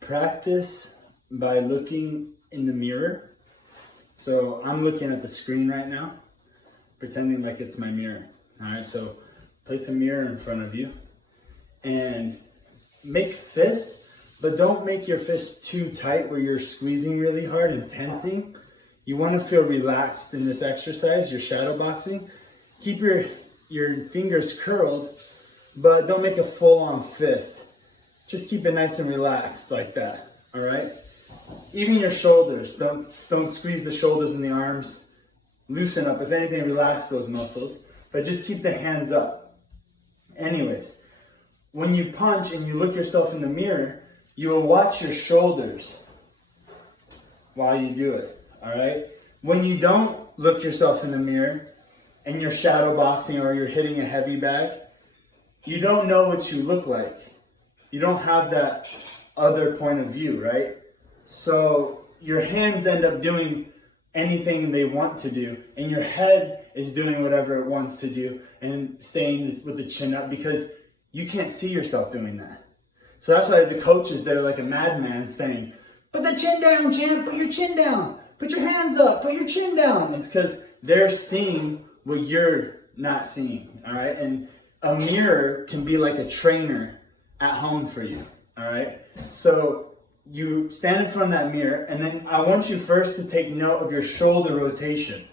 Practice by looking in the mirror. So I'm looking at the screen right now, pretending like it's my mirror. All right, so place a mirror in front of you and make fists, but don't make your fists too tight where you're squeezing really hard and tensing. You want to feel relaxed in this exercise, your shadow boxing. Keep your fingers curled, but don't make a full-on fist. Just keep it nice and relaxed like that, all right? Even your shoulders, don't squeeze the shoulders and the arms. Loosen up, if anything, relax those muscles, but just keep the hands up. Anyways, when you punch and you look yourself in the mirror, you will watch your shoulders while you do it, all right? When you don't look yourself in the mirror and you're shadow boxing or you're hitting a heavy bag, you don't know what you look like. You don't have that other point of view, right? So your hands end up doing anything they want to do, and your head is doing whatever it wants to do and staying with the chin up because you can't see yourself doing that. So that's why the coach is there like a madman saying, put the chin down, champ, put your chin down, put your hands up, put your chin down. It's because they're seeing what you're not seeing, all right? And a mirror can be like a trainer at home for you, all right? So you stand in front of that mirror, and then I want you first to take note of your shoulder rotation.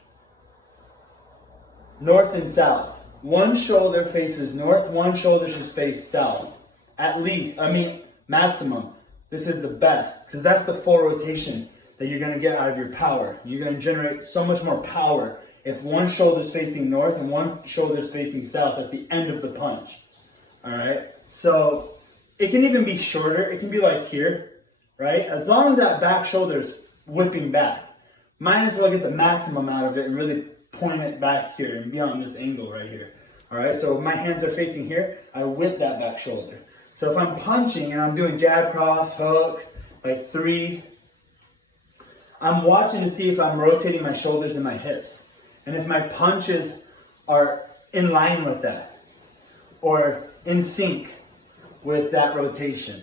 North and south. One shoulder faces north, one shoulder should face south. At least, maximum. This is the best, because that's the full rotation that you're gonna get out of your power. You're gonna generate so much more power if one shoulder's facing north and one shoulder's facing south at the end of the punch, all right? So it can even be shorter. It can be like here, right? As long as that back shoulder is whipping back, might as well get the maximum out of it and really point it back here and be on this angle right here, all right? So if my hands are facing here, I whip that back shoulder. So if I'm punching and I'm doing jab, cross, hook, like 3, I'm watching to see if I'm rotating my shoulders and my hips. And if my punches are in line with that or in sync with that rotation.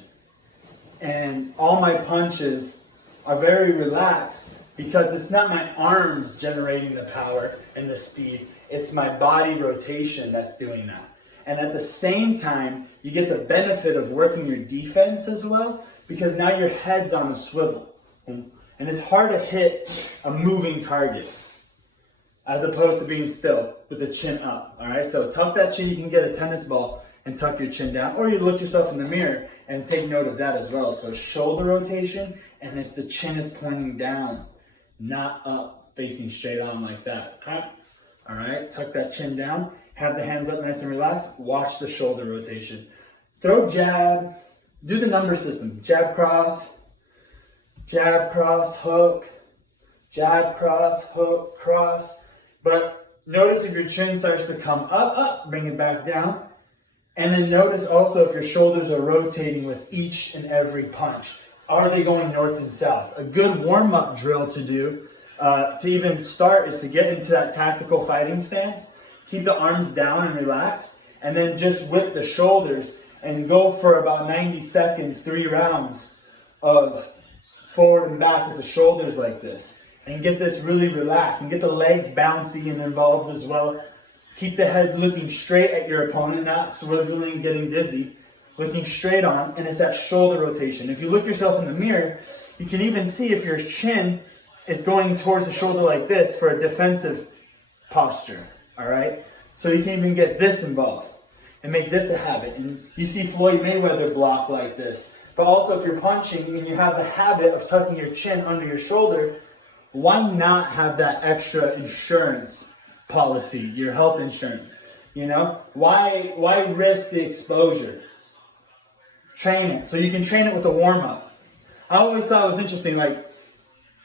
And all my punches are very relaxed because it's not my arms generating the power and the speed, it's my body rotation that's doing that. And at the same time, you get the benefit of working your defense as well because now your head's on a swivel. And it's hard to hit a moving target as opposed to being still with the chin up, all right? So tuck that chin, you can get a tennis ball and tuck your chin down, or you look yourself in the mirror and take note of that as well. So shoulder rotation, and if the chin is pointing down, not up, facing straight on like that, okay? All right, tuck that chin down, have the hands up nice and relaxed, watch the shoulder rotation. Throw jab, do the number system, jab, cross, hook, jab, cross, hook, cross. But notice if your chin starts to come up, bring it back down. And then notice also if your shoulders are rotating with each and every punch. Are they going north and south? A good warm-up drill to do, to even start, is to get into that tactical fighting stance. Keep the arms down and relaxed. And then just whip the shoulders and go for about 90 seconds, 3 rounds of forward and back with the shoulders like this. And get this really relaxed and get the legs bouncy and involved as well. Keep the head looking straight at your opponent, not swiveling, getting dizzy. Looking straight on, and it's that shoulder rotation. If you look yourself in the mirror, you can even see if your chin is going towards the shoulder like this for a defensive posture, all right? So you can even get this involved and make this a habit. And you see Floyd Mayweather block like this. But also if you're punching and you have the habit of tucking your chin under your shoulder, why not have that extra insurance policy, your health insurance? You know, why risk the exposure? Train it. So you can train it with a warm-up. I always thought it was interesting, like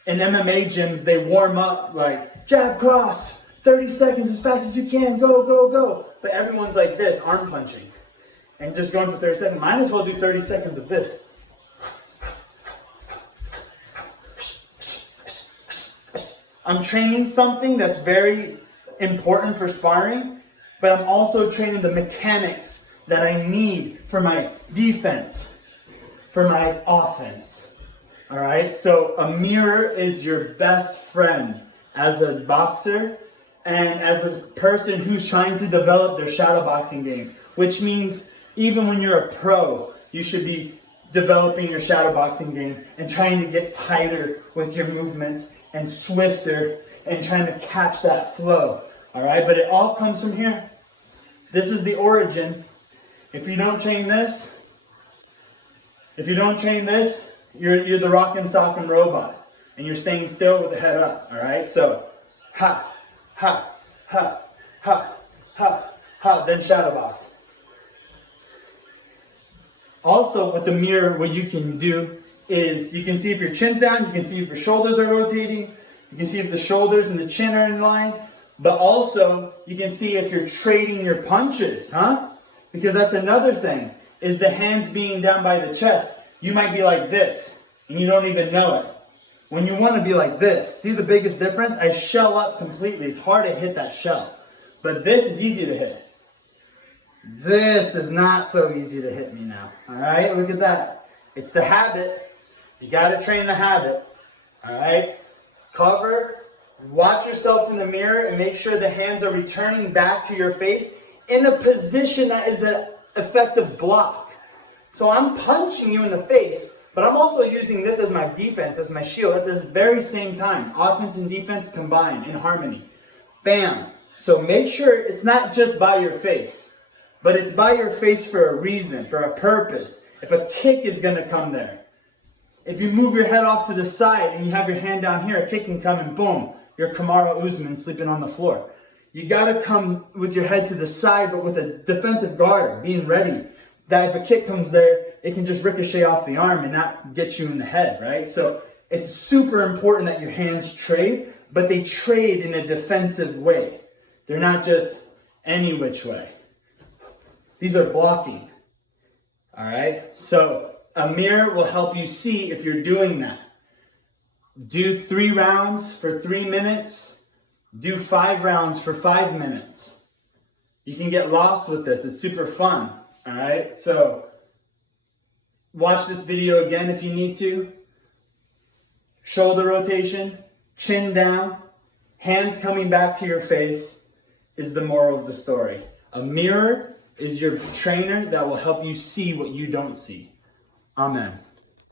in MMA gyms, they warm up like jab, cross, 30 seconds as fast as you can, go, go, go. But everyone's like this, arm punching, and just going for 30 seconds. Might as well do 30 seconds of this. I'm training something that's very important for sparring, but I'm also training the mechanics that I need for my defense, for my offense. All right, so a mirror is your best friend as a boxer and as a person who's trying to develop their shadowboxing game, which means even when you're a pro, you should be developing your shadowboxing game and trying to get tighter with your movements and swifter and trying to catch that flow. All right, but it all comes from here. This is the origin. If you don't train this, you're the rock and sock and robot, and you're staying still with the head up. All right, so ha, ha, ha, ha, ha, ha, then shadow box. Also, with the mirror, what you can do is you can see if your chin's down, you can see if your shoulders are rotating, you can see if the shoulders and the chin are in line, but also you can see if you're trading your punches, huh? Because that's another thing, is the hands being down by the chest. You might be like this, and you don't even know it. When you want to be like this, see the biggest difference? I shell up completely. It's hard to hit that shell. But this is easy to hit. This is not so easy to hit me now. All right, look at that. It's the habit. You got to train the habit. All right, cover. Watch yourself in the mirror and make sure the hands are returning back to your face in a position that is an effective block. So I'm punching you in the face, but I'm also using this as my defense, as my shield at this very same time. Offense and defense combined in harmony. Bam. So make sure it's not just by your face, but it's by your face for a reason, for a purpose. If a kick is going to come there. If you move your head off to the side and you have your hand down here, a kick can come and boom, you're Kamaru Usman sleeping on the floor. You got to come with your head to the side, but with a defensive guard, being ready. That if a kick comes there, it can just ricochet off the arm and not get you in the head, right? So it's super important that your hands trade, but they trade in a defensive way. They're not just any which way. These are blocking, all right? So a mirror will help you see if you're doing that. Do 3 rounds for 3 minutes. Do 5 rounds for 5 minutes. You can get lost with this. It's super fun. All right, so watch this video again if you need to. Shoulder rotation, chin down, hands coming back to your face is the moral of the story. A mirror is your trainer that will help you see what you don't see. Amen.